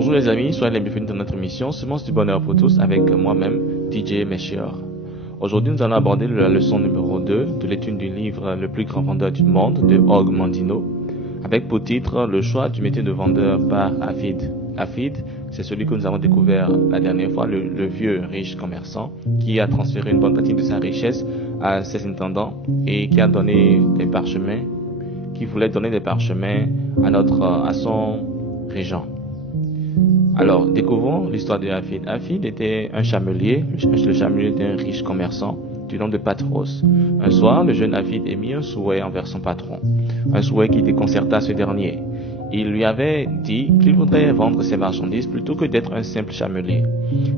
Bonjour les amis, soyez les bienvenus dans notre émission Semences du bonheur pour tous avec moi-même, DJ Meshior. Aujourd'hui, nous allons aborder la leçon numéro 2 de l'étude du livre Le plus grand vendeur du monde de Og Mandino, avec pour titre Le choix du métier de vendeur par Hafid. Hafid, c'est celui que nous avons découvert la dernière fois, le vieux riche commerçant qui a transféré une bonne partie de sa richesse à ses intendants et qui a donné des parchemins, qui voulait donner des parchemins à son régent. Alors, découvrons l'histoire de Hafid. Hafid était un chamelier, le chamelier d'un riche commerçant du nom de Patros. Un soir, le jeune Hafid émit un souhait envers son patron, un souhait qui déconcerta ce dernier. Il lui avait dit qu'il voudrait vendre ses marchandises plutôt que d'être un simple chamelier.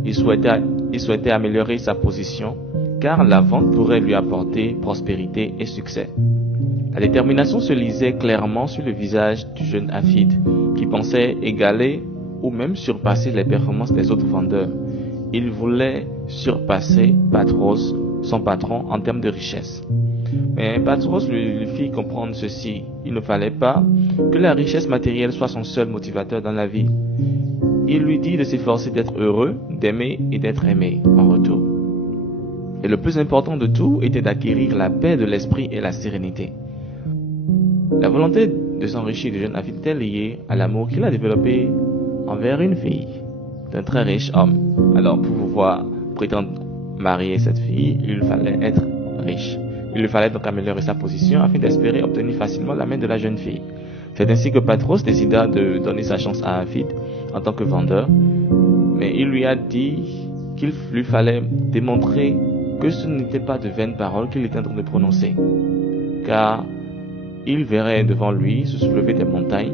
Il souhaitait améliorer sa position, car la vente pourrait lui apporter prospérité et succès. La détermination se lisait clairement sur le visage du jeune Hafid, qui pensait égaler ou même surpasser les performances des autres vendeurs. Il voulait surpasser Patros, son patron, en termes de richesse. Mais Patros lui fit comprendre ceci: il ne fallait pas que la richesse matérielle soit son seul motivateur dans la vie. Il lui dit de s'efforcer d'être heureux, d'aimer et d'être aimé en retour. Et le plus important de tout était d'acquérir la paix de l'esprit et la sérénité. La volonté de s'enrichir du jeune Hafid était liée à l'amour qu'il a développé envers une fille d'un très riche homme. Alors, pour pouvoir prétendre marier cette fille, il fallait être riche. Il lui fallait donc améliorer sa position afin d'espérer obtenir facilement la main de la jeune fille. C'est ainsi que Patros décida de donner sa chance à Hafid en tant que vendeur, mais il lui a dit qu'il lui fallait démontrer que ce n'était pas de vaines paroles qu'il était en train de prononcer, car il verrait devant lui se soulever des montagnes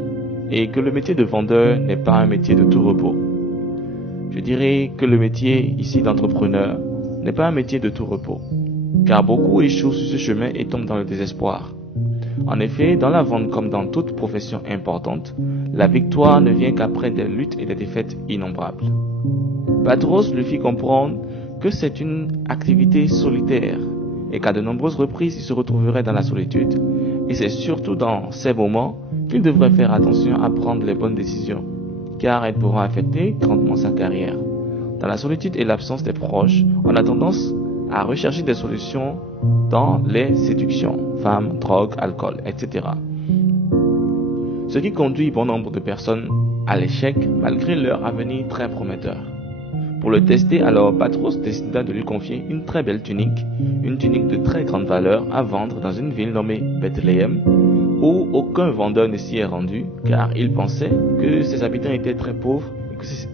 et que le métier de vendeur n'est pas un métier de tout repos. Je dirais que le métier ici d'entrepreneur n'est pas un métier de tout repos, car beaucoup échouent sur ce chemin et tombent dans le désespoir. En effet, dans la vente comme dans toute profession importante, la victoire ne vient qu'après des luttes et des défaites innombrables. Patros lui fit comprendre que c'est une activité solitaire et qu'à de nombreuses reprises il se retrouverait dans la solitude, et c'est surtout dans ces moments qu'il devrait faire attention à prendre les bonnes décisions, car elles pourront affecter grandement sa carrière. Dans la solitude et l'absence des proches, on a tendance à rechercher des solutions dans les séductions, femmes, drogue, alcool, etc. Ce qui conduit bon nombre de personnes à l'échec malgré leur avenir très prometteur. Pour le tester, alors Patros décida de lui confier une très belle tunique, une tunique de très grande valeur à vendre dans une ville nommée Bethléem, où aucun vendeur ne s'y est rendu, car il pensait que ses habitants étaient très pauvres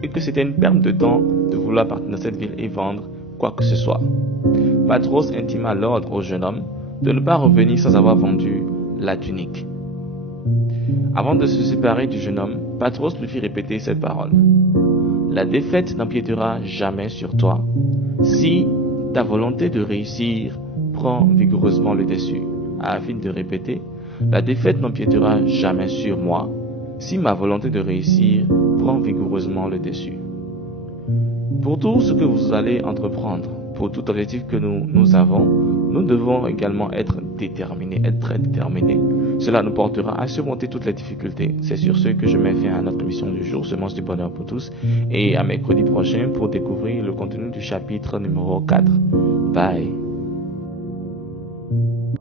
et que c'était une perte de temps de vouloir partir dans cette ville et vendre quoi que ce soit. Patros intima l'ordre au jeune homme de ne pas revenir sans avoir vendu la tunique. Avant de se séparer du jeune homme, Patros lui fit répéter cette parole: la défaite n'empiétera jamais sur toi si ta volonté de réussir prend vigoureusement le dessus. Afin de répéter: la défaite n'empiétera jamais sur moi si ma volonté de réussir prend vigoureusement le dessus. Pour tout ce que vous allez entreprendre, pour tout objectif que nous avons, nous devons également être déterminés, être très déterminés. Cela nous portera à surmonter toutes les difficultés. C'est sur ce que je mets fin à notre émission du jour, Semences du bonheur pour tous, et à mercredi prochain pour découvrir le contenu du chapitre numéro 4. Bye.